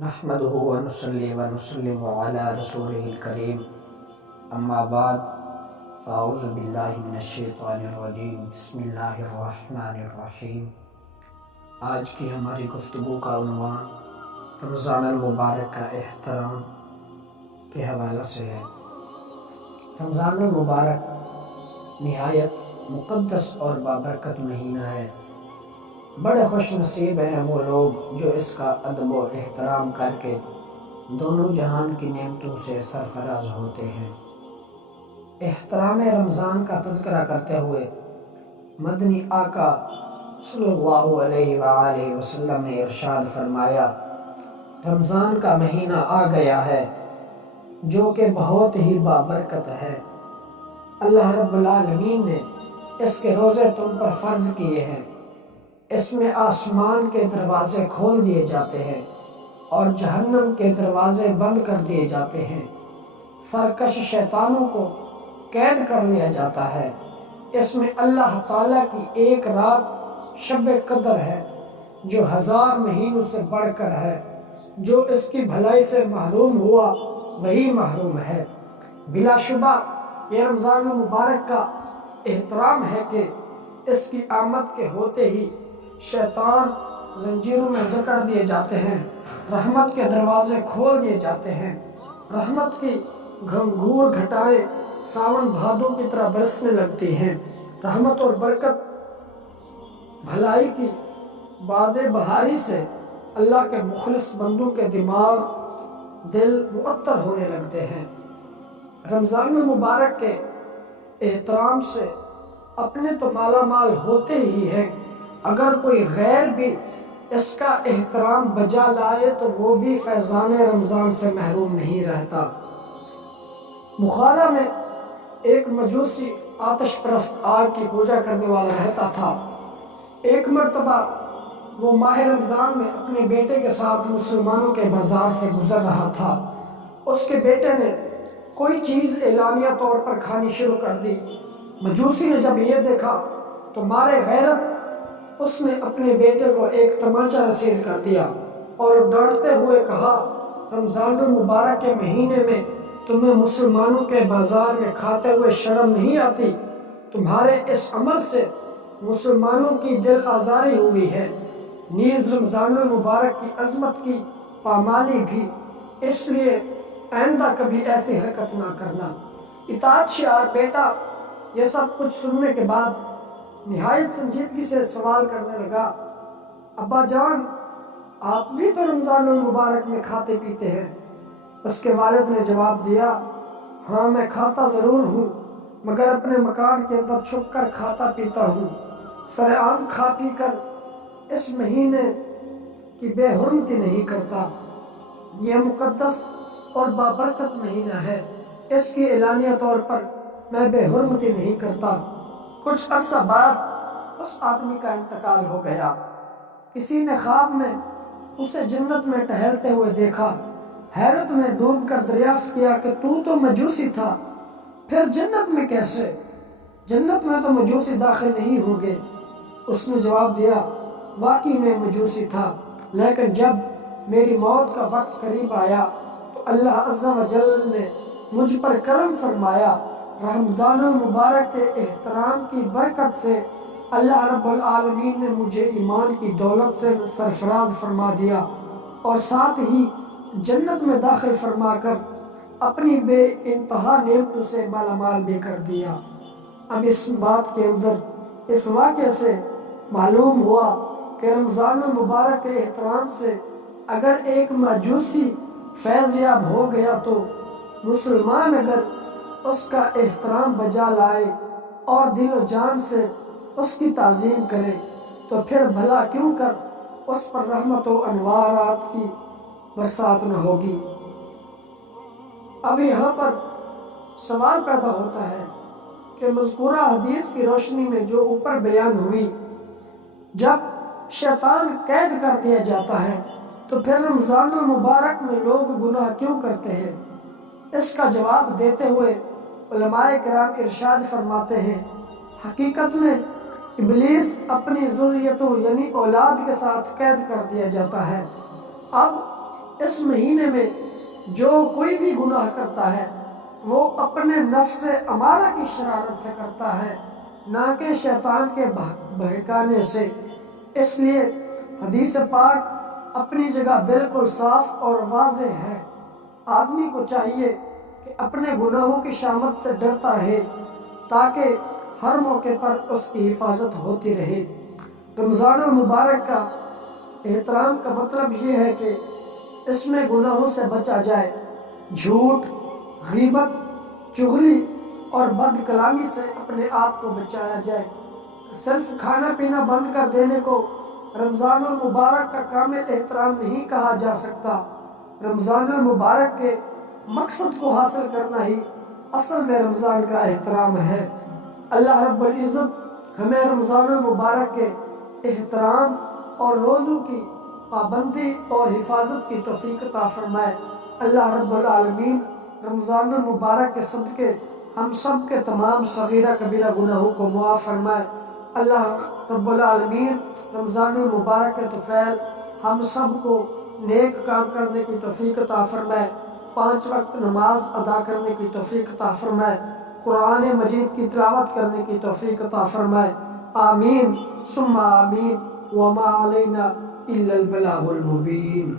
نحمده ونصلي ونسلم على رسوله الكريم اما بعد فاعوذ باللہ من الشیطان الرجیم بسم اللہ الرحمن الرحیم۔ آج کی ہماری گفتگو کا عنوان رمضان المبارک کا احترام کے حوالے سے ہے۔ رمضان المبارک نہایت مقدس اور بابرکت مہینہ ہے۔ بڑے خوش نصیب ہیں وہ لوگ جو اس کا ادب و احترام کر کے دونوں جہان کی نعمتوں سے سرفراز ہوتے ہیں۔ احترام رمضان کا تذکرہ کرتے ہوئے مدنی آقا صلی اللہ علیہ وآلہ وسلم نے ارشاد فرمایا، رمضان کا مہینہ آ گیا ہے جو کہ بہت ہی بابرکت ہے۔ اللہ رب العالمین نے اس کے روزے تم پر فرض کیے ہیں۔ اس میں آسمان کے دروازے کھول دیے جاتے ہیں اور جہنم کے دروازے بند کر دیے جاتے ہیں۔ سرکش شیطانوں کو قید کر لیا جاتا ہے۔ اس میں اللہ تعالیٰ کی ایک رات شب قدر ہے جو 1000 مہینوں سے بڑھ کر ہے۔ جو اس کی بھلائی سے محروم ہوا وہی محروم ہے۔ بلا شبہ یہ رمضان المبارک کا احترام ہے کہ اس کی آمد کے ہوتے ہی شیطان زنجیروں میں جکڑ دیے جاتے ہیں، رحمت کے دروازے کھول دیے جاتے ہیں، رحمت کی گھنگور گھٹائیں ساون بھادوں کی طرح برسنے لگتی ہیں، رحمت اور برکت بھلائی کی باد بہاری سے اللہ کے مخلص بندوں کے دماغ دل معطر ہونے لگتے ہیں۔ رمضان المبارک کے احترام سے اپنے تو مالا مال ہوتے ہی ہیں، اگر کوئی غیر بھی اس کا احترام بجا لائے تو وہ بھی فیضان رمضان سے محروم نہیں رہتا۔ بخارا میں ایک مجوسی آتش پرست آگ کی پوجا کرنے والا رہتا تھا۔ ایک مرتبہ وہ ماہ رمضان میں اپنے بیٹے کے ساتھ مسلمانوں کے بازار سے گزر رہا تھا۔ اس کے بیٹے نے کوئی چیز اعلانیہ طور پر کھانی شروع کر دی۔ مجوسی نے جب یہ دیکھا تو مارے غیرت اس نے اپنے بیٹے کو ایک تمانچہ رسید کر دیا اور ڈانٹتے ہوئے کہا، رمضان المبارک کے مہینے میں تمہیں مسلمانوں کے بازار میں کھاتے ہوئے شرم نہیں آتی؟ تمہارے اس عمل سے مسلمانوں کی دل آزاری ہوئی ہے، نیز رمضان المبارک کی عظمت کی پامالی بھی، اس لیے آئندہ کبھی ایسی حرکت نہ کرنا۔ اطاعت شعار بیٹا یہ سب کچھ سننے کے بعد نہایت سنجیدگی سے سوال کرنے لگا، ابا جان آپ بھی تو رمضان المبارک میں کھاتے پیتے ہیں؟ اس کے والد نے جواب دیا، ہاں میں کھاتا ضرور ہوں مگر اپنے مکان کے اندر چھپ کر کھاتا پیتا ہوں، سر عام کھا پی کر اس مہینے کی بے حرمتی نہیں کرتا۔ یہ مقدس اور بابرکت مہینہ ہے، اس کی اعلانیہ طور پر میں بے حرمتی نہیں کرتا۔ کچھ عرصہ بعد اس آدمی کا انتقال ہو گیا۔ کسی نے خواب میں اسے جنت میں ٹہلتے ہوئے دیکھا۔ حیرت میں ڈوب کر دریافت کیا کہ تو مجوسی تھا، پھر جنت میں کیسے؟ جنت میں تو مجوسی داخل نہیں ہوں گے۔ اس نے جواب دیا، واقعی میں مجوسی تھا، لیکن جب میری موت کا وقت قریب آیا تو اللہ عز و جل نے مجھ پر کرم فرمایا۔ رمضان المبارک کے احترام کی برکت سے اللہ رب العالمین نے مجھے ایمان کی دولت سے سرفراز فرما دیا اور ساتھ ہی جنت میں داخل فرما کر اپنی بے انتہا نعمتوں سے مالا مال بھی کر دیا۔ اب اس بات کے اندر اس واقعے سے معلوم ہوا کہ رمضان المبارک کے احترام سے اگر ایک مجوسی فیض یاب ہو گیا تو مسلمان اگر اس کا احترام بجا لائے اور دل و جان سے اس کی تعظیم کرے تو پھر بھلا کیوں کر اس پر رحمت و انوارات کی برسات نہ ہوگی۔ اب یہاں پر سوال پیدا ہوتا ہے کہ مذکورہ حدیث کی روشنی میں جو اوپر بیان ہوئی، جب شیطان قید کر دیا جاتا ہے تو پھر رمضان المبارک میں لوگ گناہ کیوں کرتے ہیں؟ اس کا جواب دیتے ہوئے علماء کرام ارشاد فرماتے ہیں، حقیقت میں ابلیس اپنی ذریتوں یعنی اولاد کے ساتھ قید کر دیا جاتا ہے۔ اب اس مہینے میں جو کوئی بھی گناہ کرتا ہے وہ اپنے نفس امارہ کی شرارت سے کرتا ہے، نہ کہ شیطان کے بہکانے سے۔ اس لیے حدیث پاک اپنی جگہ بالکل صاف اور واضح ہے۔ آدمی کو چاہیے کہ اپنے گناہوں کی شامت سے ڈرتا رہے تاکہ ہر موقع پر اس کی حفاظت ہوتی رہے۔ رمضان المبارک کا احترام کا مطلب یہ ہے کہ اس میں گناہوں سے بچا جائے، جھوٹ، غیبت، چغلی اور بد کلامی سے اپنے آپ کو بچایا جائے۔ صرف کھانا پینا بند کر دینے کو رمضان المبارک کا کامل احترام نہیں کہا جا سکتا۔ رمضان المبارک کے مقصد کو حاصل کرنا ہی اصل میں رمضان کا احترام ہے۔ اللہ رب العزت ہمیں رمضان المبارک کے احترام اور روزوں کی پابندی اور حفاظت کی توفیق عطا فرمائے۔ اللہ رب العالمین رمضان المبارک کے صدقے ہم سب کے تمام صغیرہ کبیرہ گناہوں کو معاف فرمائے۔ اللہ رب العالمین رمضان المبارک کے طفیل ہم سب کو نیک کام کرنے کی توفیق عطا فرمائے، 5 وقت نماز ادا کرنے کی توفیق عطا فرمائے، قرآن مجید کی تلاوت کرنے کی توفیق عطا فرمائے۔ آمین ثم آمین، وما علینا الا البلاغ المبین۔